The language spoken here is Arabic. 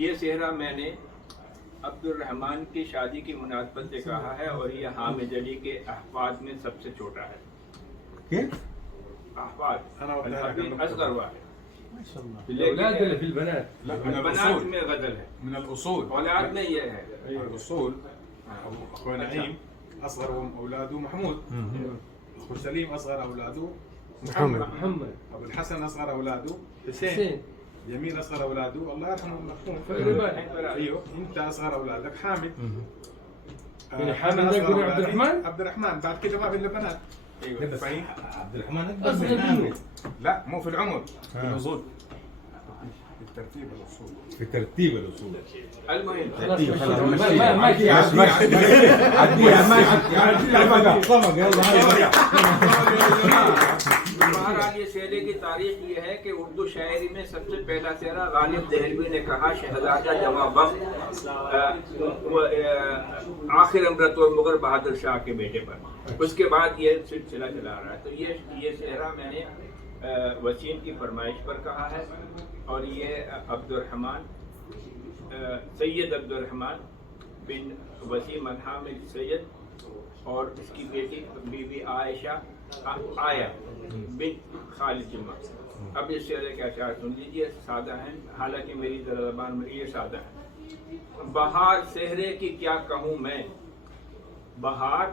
ये सेहरा मैंने अब्दुल रहमान की शादी की मुनासबत से कहा है और ये हामिद अली के अहफाज में सबसे छोटा है। अहफाज असगर हुआ है। बनात में गजल है, औलाद में ये है। أخونا نعيم أصغر أولاده محمود، أخو سليم أصغر أولاده محمد، أبو الحسن أصغر أولاده حسين، جميل أصغر أولاده الله يرحمه المرحوم أيوه، أنت أصغر أولادك حامد. حامد أصغر عبد الرحمن بعد كده ما في إلا بنات. ايوه بس عبد الرحمن اكبر من حامد. لا مو في العمر، في الأصول، في الترتيب الأصول، في ترتيب الاصول. المهم बहरहाल ये सेहरे की तारीख ये है कि उर्दू शायरी में सबसे पहला सेहरा गालिब दहलवी ने कहा शहजादा जमा वक्त आखिर अमरत और मुगल बहादुर शाह के बेटे पर। उसके बाद ये सिलसिला चला रहा है। तो ये सेहरा मैंने वसीम की फरमाइश पर कहा है और ये अब्दुर्रहमान सैयद अब्दुर्रहमान बिन वसीम अल-हामिद सैयद और इसकी बेटी बीबी आयशा आया बिन खालिद जुम्मा। अब इस शेरे के अशार सुन लीजिए, सादा हैं, हालांकि मेरी ज़बान में ये सादा है। बहार सेहरे की क्या कहूँ मैं, बहार